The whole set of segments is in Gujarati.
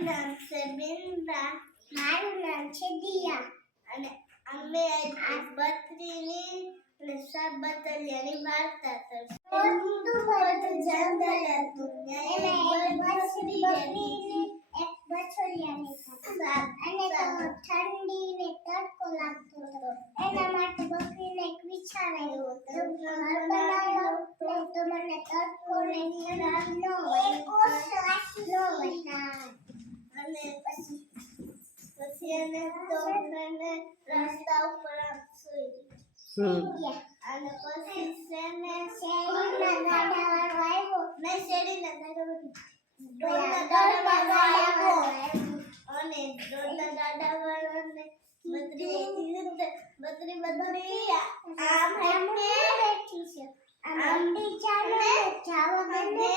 મારું નામ છે બિંદા. મારું નામ છે દિયા. અને અમે આજ બત્રીની અને સાબતલિયાની વાર્તા કરશું. તું બધું જંગલ હતું. એમાં એક બછડિયાની અને તો ઠંડી ને તડકો લાગતો હતો. એના માટે બકરીને એક વિચાર આવ્યો હતો. ઘર બનાવ્યો તો મને તડકો ને ઠંડી ન હોય. અને પછી એને તો મને રસ્તા ઉપર સૂઈ ગયા. અને પછી શેરીના ગાડાવાળો આવ્યો. મેં શેરીના દોડના ગાડાવાળો ગાડાવાળો અને દોડના ગાડાવાળાને બત્રી આમ બેઠી છે. આમ ચાલે જવા દે.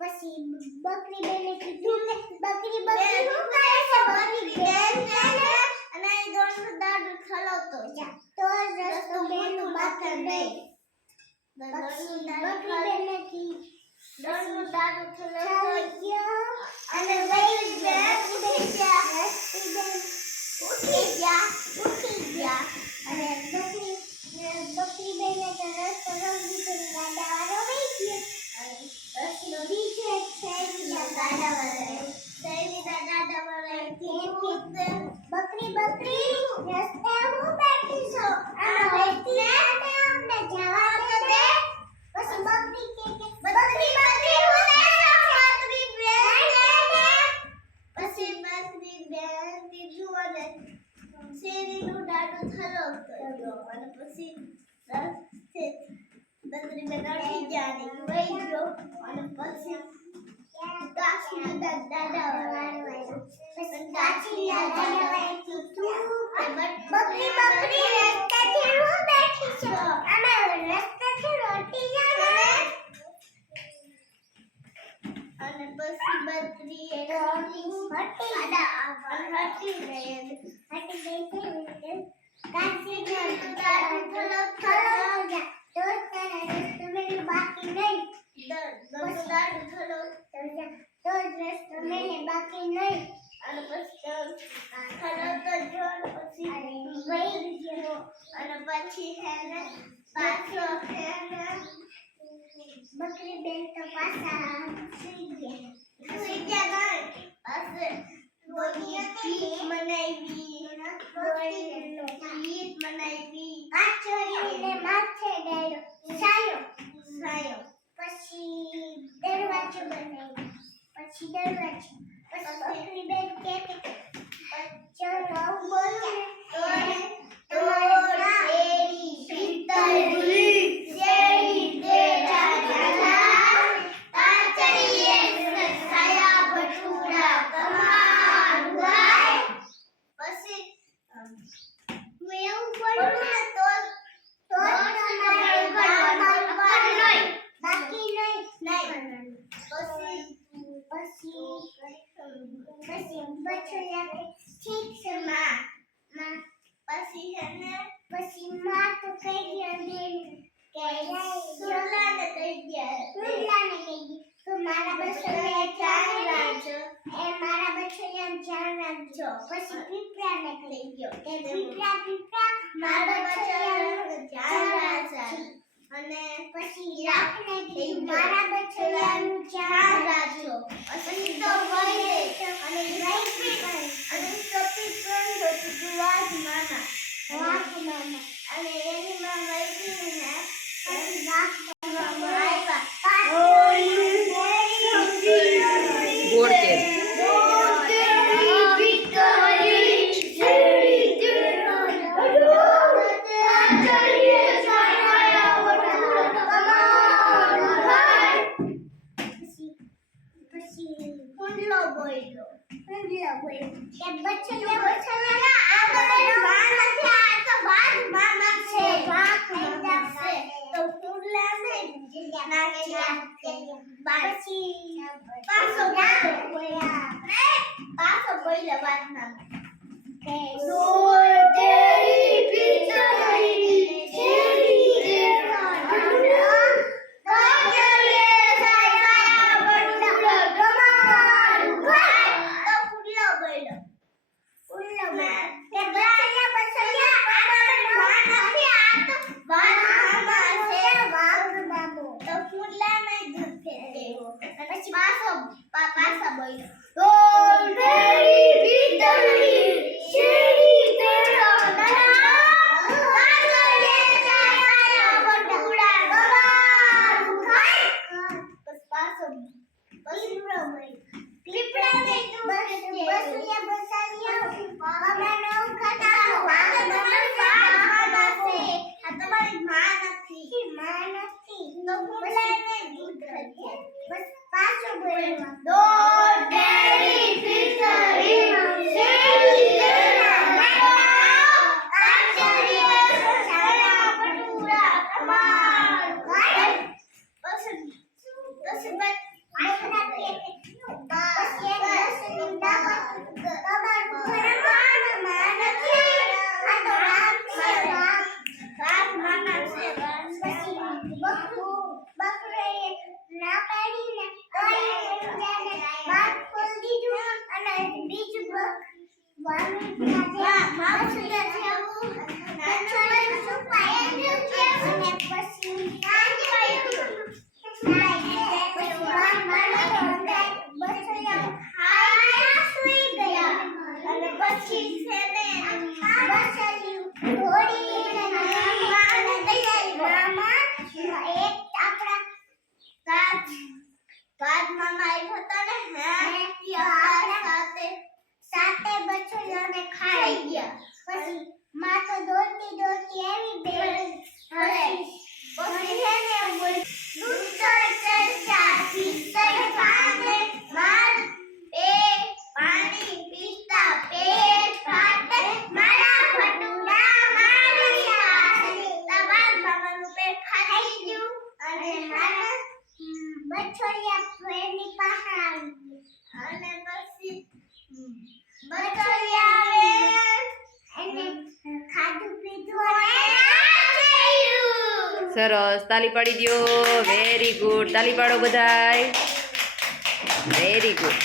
પછી બકરી બેને કીધું બકરી શું કરે છે? બકરી બેન અને એ દોડનું દાડું ખલોતો તો રસ્તો બેનું બાકી નહીં. બકરી બેને દોડનું દાડું ખલોતો અને ઉઠી ગયા. અને બકરી બેને તો રસ્તો રંગી કરી ગાડાવાળો વહી ગયો. પછી બીજો એક શેરીના ગાડાવાળો બકરી રસ્તે હું બેઠી છું. અમને જવા દે. પછી બકરી કે બકરી હું પછી બકરી બેન દીધું અને શેરીનું દાડું ખલોતો અને પછી બકરી બેન અડી ગયા અને વહી ગયો. અને પછી કાચીના દાડાવાળો બકરી રસ્તેથી હું બેઠી છું. અમે રસ્તેથી રોટી જાણે. અને પછી બકરી હટી ગઈ. કાચીના દાડું ખલો જા. તો તને રસ્તો મેં બાકી નહીં. દાડું ખલો તો રસ્તો મેં બાકી નહીં. અને પછી ખલોતો જો પછી વહી ગયો. અને પછી હેને પાછો હેને બકરી બેન તો પાછા સુઈ ગયા. પાસે ગીત બનાવી. કાચોરીને માથે ડાળ્યો સાયો. પછી દરવાજો બનાવ્યો. પછી બકરી બેન કે ચલો આવું બોલું ને પછી માં તો કહી ગયા સુલાને કહી ગયા તો મારા બચ્ચાને ચાર રાખજો. પછી પીપળાને કહી ગયો કે પીપળા મારા બચ્ચાને ધ્યાન રાખજો. અને પછી રાખને કીધું મારા બચ્ચાનું ચાર રાખજો. પછી તો વહી અને સપી બંધ હતું વાત માના. અને એની માં વહી ગઈ ને પછી રાખવામાં પાછો બોલ્યો વાત ના પાછા બોલ્યો ડોલ ડેરી ભીતરી શેરી તેરો નરા કાગળે ચાયા બટુડા ગવારું ખાય બસ પાછો ક્લિપડા દે તું બસુયા બસાલિયા અમારો ખાતા વાગન માસે આ તમારી માં નથી તો બોલાને દૂધ ખરીએ બસ પાછો બોલવા ડોલ ડેરી ભીતરી શેરી તેરો નરા કાગળે ચાયા બટુડા ગવારું ખાય બસ બસ સાતે બચ્ચોને ખાઈ ગયા પછી માં તો દોડતી દોડતી આવી બે પછી હે ને બોલ દૂધ ચર્ચા ભીતર ભાગે માર એ પાણી પીતા પેટ ફાટે મારા ભટુડા મારિયા તમાર બાબાનું પેટ ખાઈ ગયું અને મારા બચ્ચોયા ફેરની પાસે આવી અને પછી સરસ, તાલી પાડી દ્યો. વેરી ગુડ, તાલી પાડો બધાય. Very good.